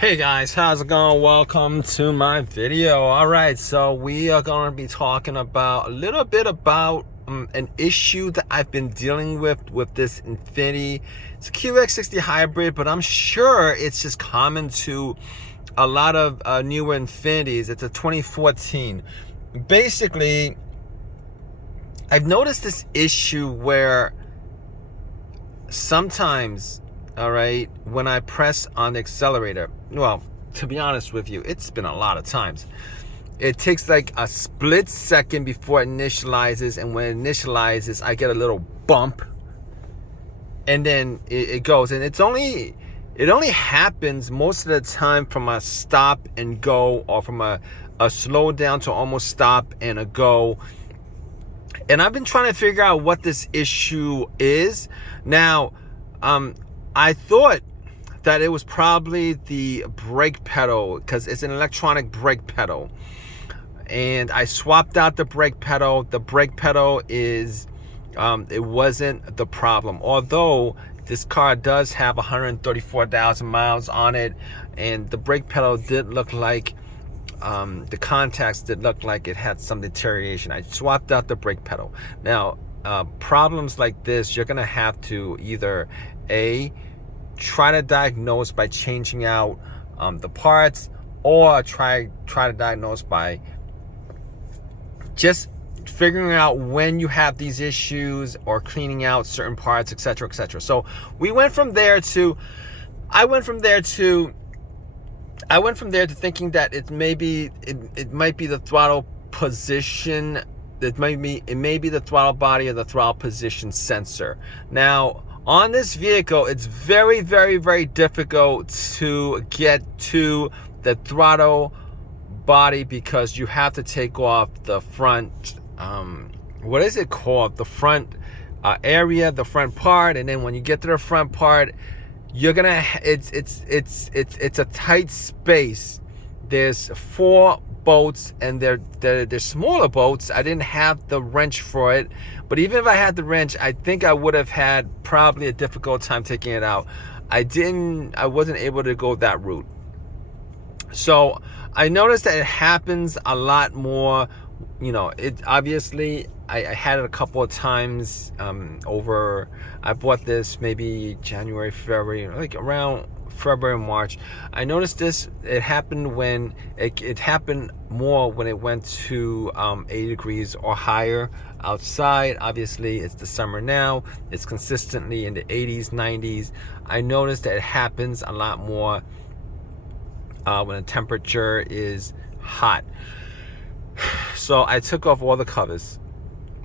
Hey guys, how's it going? Welcome to my video. All right, so we are going to be talking about a little bit about an issue that I've been dealing with this Infiniti. It's a QX60 hybrid, but I'm sure it's just common to a lot of newer Infinitis. It's a 2014. Basically, I've noticed this issue where sometimes, all right, when I press on the accelerator, well, to be honest with you, it's been a lot of times. It takes like a split second before it initializes, and when it initializes, I get a little bump, and then it goes. And it only happens most of the time from a stop and go, or from a slow down to almost stop and a go. And I've been trying to figure out what this issue is. Now, I thought that it was probably the brake pedal, because it's an electronic brake pedal. And I swapped out the brake pedal. The brake pedal is, it wasn't the problem. Although this car does have 134,000 miles on it, and the brake pedal did look like, the contacts did look like it had some deterioration. I swapped out the brake pedal. Now, problems like this, you're gonna have to either try to diagnose by changing out the parts, or try to diagnose by just figuring out when you have these issues, or cleaning out certain parts, etc., etc. So I went from there to thinking that it might be the throttle position. It may be the throttle body or the throttle position sensor. Now, on this vehicle, it's very, very, very difficult to get to the throttle body, because you have to take off the front, what is it called? The front area, the front part. And then when you get to the front part, you're gonna, it's a tight space. There's 4 bolts, and they're smaller bolts. I didn't have the wrench for it, but even if I had the wrench, I think I would have had probably a difficult time taking it out. I wasn't able to go that route. So I noticed that it happens a lot more. You know, it obviously, I had it a couple of times I bought this maybe January, February, like around February, March. I noticed this, it happened when it happened more when it went to 80 degrees or higher outside. Obviously, it's the summer now. It's consistently in the 80s, 90s. I noticed that it happens a lot more when the temperature is hot. So I took off all the covers,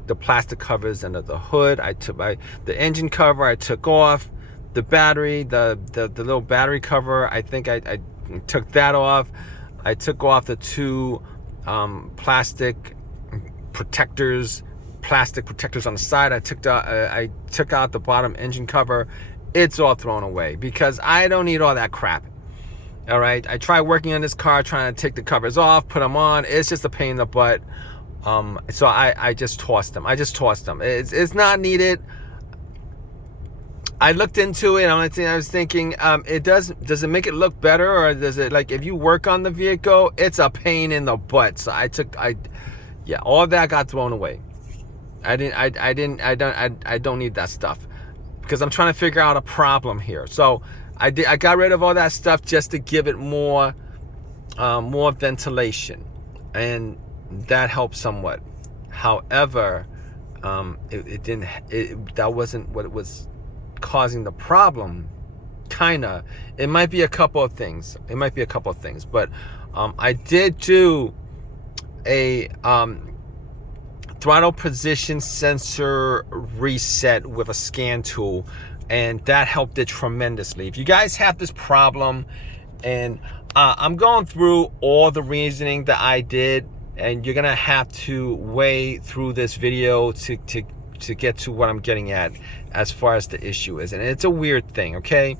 the plastic covers under the hood. I took the engine cover, I took off. The battery, the little battery cover, I think I took that off. I took off the 2 plastic protectors on the side. I took out the bottom engine cover. It's all thrown away, because I don't need all that crap. All right, I tried working on this car, trying to take the covers off, put them on. It's just a pain in the butt. So I just tossed them. It's not needed. I looked into it. I was thinking, does it make it look better, or does it, like, if you work on the vehicle, it's a pain in the butt. So all of that got thrown away. I don't need that stuff, because I'm trying to figure out a problem here. So I got rid of all that stuff just to give it more ventilation, and that helped somewhat. However, that wasn't what it was causing the problem. Kinda. It might be a couple of things. But I did do a throttle position sensor reset with a scan tool, and that helped it tremendously. If you guys have this problem, and I'm going through all the reasoning that I did, and you're gonna have to weigh through this video to get to what I'm getting at as far as the issue is. And it's a weird thing, okay?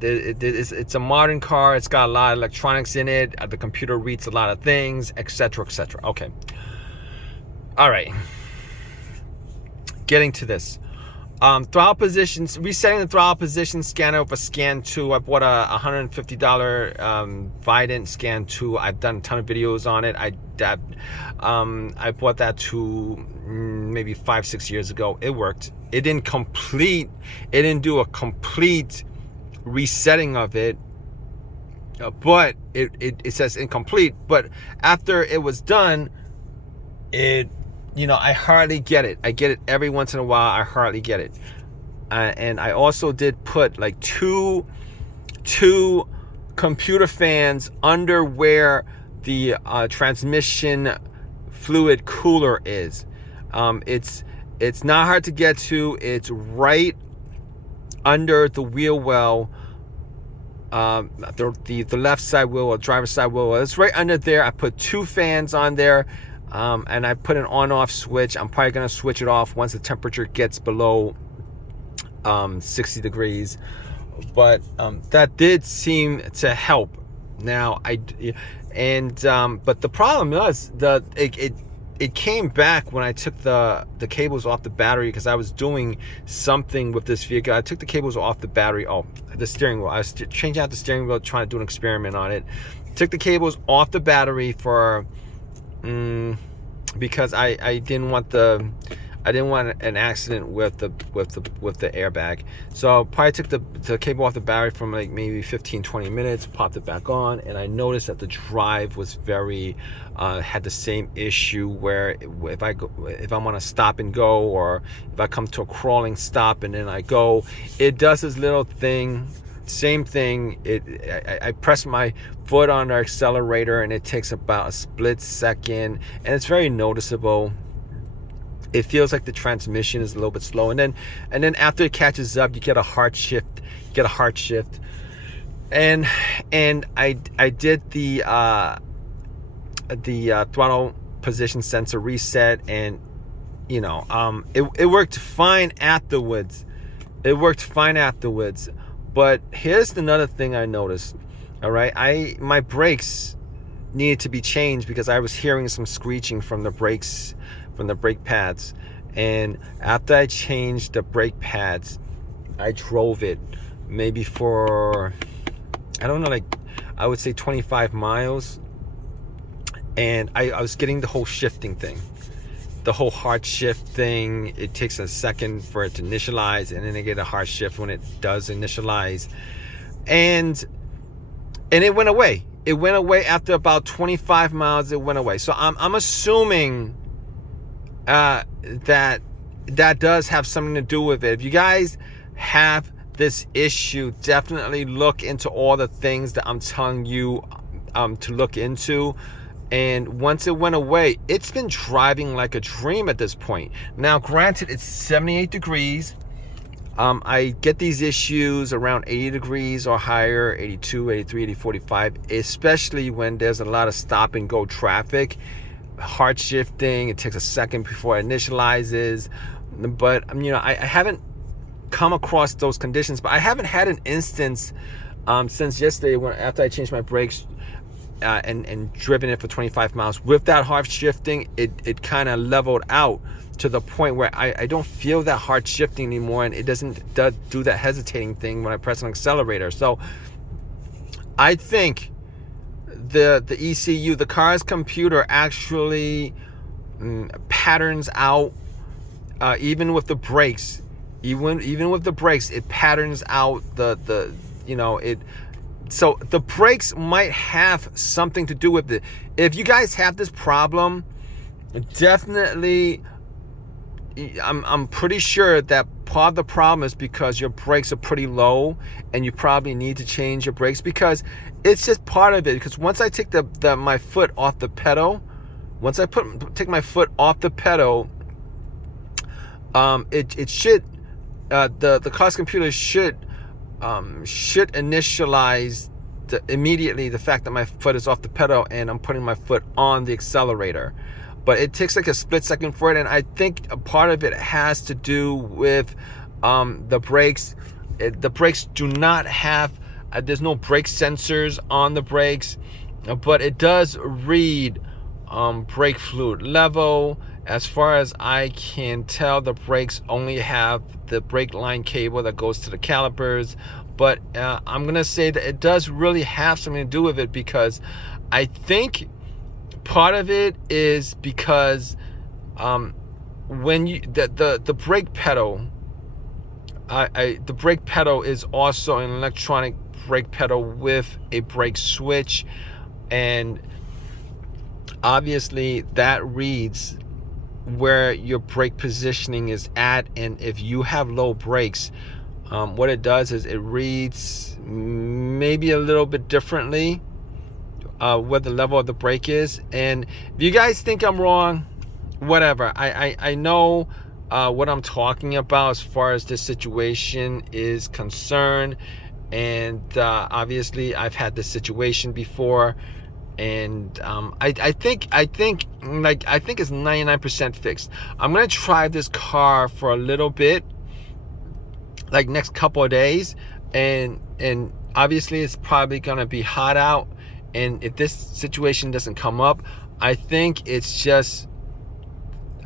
It's a modern car. It's got a lot of electronics in it. The computer reads a lot of things, etc., etc. Okay. All right. Getting to this. Throttle positions, resetting the throttle position scanner with a Scan 2. I bought a $150 Vidant Scan 2. I've done a ton of videos on it. I bought that maybe 5-6 years ago. It worked. It didn't do a complete resetting of it, but it says incomplete. But after it was done, I hardly get it. I get it every once in a while. I hardly get it. And I also did put like two computer fans under where the transmission fluid cooler is. It's not hard to get to. It's right under the wheel well, the left side wheel or driver's side wheel. It's right under there. I put 2 fans on there. And I put an on-off switch. I'm probably going to switch it off once the temperature gets below 60 degrees. But that did seem to help. Now, but the problem was it came back when I took the cables off the battery, because I was doing something with this vehicle. I took the cables off the battery. The steering wheel. I was changing out the steering wheel, trying to do an experiment on it. Took the cables off the battery because I didn't want an accident with the airbag. So probably took the cable off the battery from like maybe 15-20 minutes, popped it back on, and I noticed that the drive was very had the same issue where if I'm on a stop and go, or if I come to a crawling stop and then I go, it does this little thing. Same thing. I press my foot on the accelerator and it takes about a split second, and it's very noticeable. It feels like the transmission is a little bit slow, and then after it catches up, you get a hard shift. And I did the throttle position sensor reset, and it worked fine afterwards. But here's another thing I noticed. All right, my brakes needed to be changed because I was hearing some screeching from the brake pads. And after I changed the brake pads, I drove it maybe for, I don't know, like I would say 25 miles. And I was getting the whole shifting thing. The whole hard shift thing, it takes a second for it to initialize, and then I get a hard shift when it does initialize. And it went away. It went away after about 25 miles. It went away. So I'm assuming that does have something to do with it. If you guys have this issue, definitely look into all the things that I'm telling you to look into. And once it went away, it's been driving like a dream at this point. Now, granted, it's 78 degrees. I get these issues around 80 degrees or higher, 82, 83, 80, 45, especially when there's a lot of stop and go traffic. Hard shifting, it takes a second before it initializes. But, I haven't come across those conditions, but I haven't had an instance since yesterday after I changed my brakes, and driven it for 25 miles with that hard shifting. It kind of leveled out to the point where I don't feel that hard shifting anymore, and it doesn't do that hesitating thing when I press an accelerator. So I think the ECU, the car's computer, actually patterns out, even with the brakes. Even with the brakes, it patterns out it. So the brakes might have something to do with it. If you guys have this problem, definitely, I'm pretty sure that part of the problem is because your brakes are pretty low, and you probably need to change your brakes, because it's just part of it. Because once I take my foot off the pedal, take my foot off the pedal, it should, the car's computer should initialize immediately the fact that my foot is off the pedal and I'm putting my foot on the accelerator. But it takes like a split second for it, and I think a part of it has to do with the brakes. The brakes do not have, there's no brake sensors on the brakes, but it does read brake fluid level. As far as I can tell, the brakes only have the brake line cable that goes to the calipers, but I'm gonna say that it does really have something to do with it, because I think part of it is because when you the brake pedal, the brake pedal is also an electronic brake pedal with a brake switch, and obviously that reads where your brake positioning is at. And if you have low brakes, what it does is it reads maybe a little bit differently where the level of the brake is. And if you guys think I'm wrong, whatever, I know what I'm talking about as far as this situation is concerned. And obviously I've had this situation before, and I think it's 99% fixed. I'm gonna try this car for a little bit, like next couple of days, and obviously it's probably gonna be hot out, and if this situation doesn't come up, I think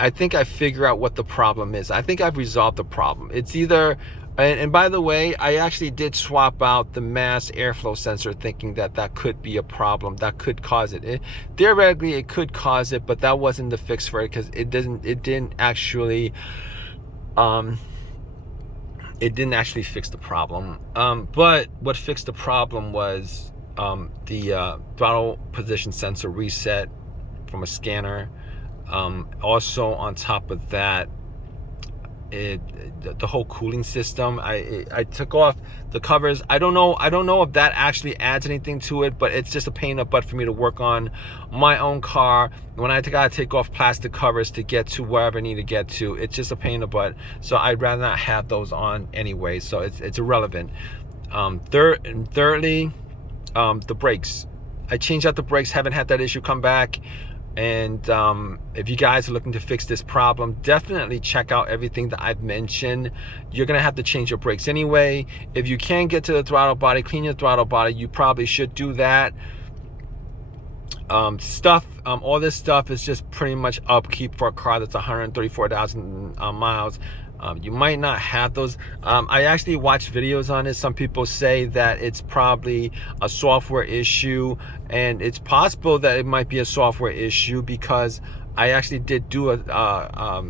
I figure out what the problem is. I think I've resolved the problem. It's either, and by the way, I actually did swap out the mass airflow sensor, thinking that could be a problem, that could cause it. Theoretically, it could cause it, but that wasn't the fix for it, because it didn't actually fix the problem. But what fixed the problem was the throttle position sensor reset from a scanner. Also on top of that, the whole cooling system, I took off the covers. I don't know if that actually adds anything to it, but it's just a pain in the butt for me to work on my own car when I gotta take off plastic covers to get to wherever I need to get to. It's just a pain in the butt, so I'd rather not have those on anyway, so it's irrelevant. Thirdly, the brakes. I changed out the brakes, haven't had that issue come back. And if you guys are looking to fix this problem, definitely check out everything that I've mentioned. You're gonna have to change your brakes anyway. If you can get to the throttle body, clean your throttle body, you probably should do that. All this stuff is just pretty much upkeep for a car that's 134,000 miles. You might not have those. I actually watched videos on it. Some people say that it's probably a software issue, and it's possible that it might be a software issue, because I actually did do a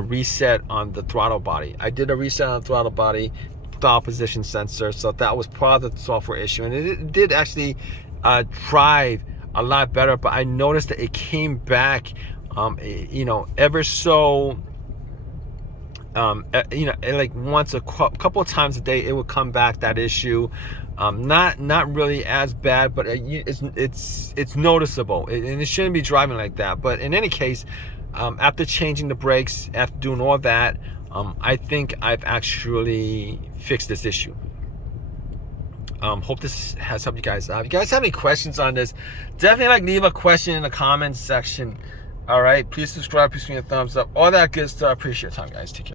reset on the throttle body. I did a reset on the throttle body, throttle position sensor, so that was part of the software issue, and it did actually drive a lot better. But I noticed that it came back, ever so. Like once a couple of times a day, it would come back, that issue. Not really as bad, but it's noticeable, and it shouldn't be driving like that. But in any case, after changing the brakes, after doing all that, I think I've actually fixed this issue. Hope this has helped you guys out. If you guys have any questions on this, definitely leave a question in the comments section. All right, please subscribe, please give me a thumbs up, all that good stuff. I appreciate your time, guys. Take care.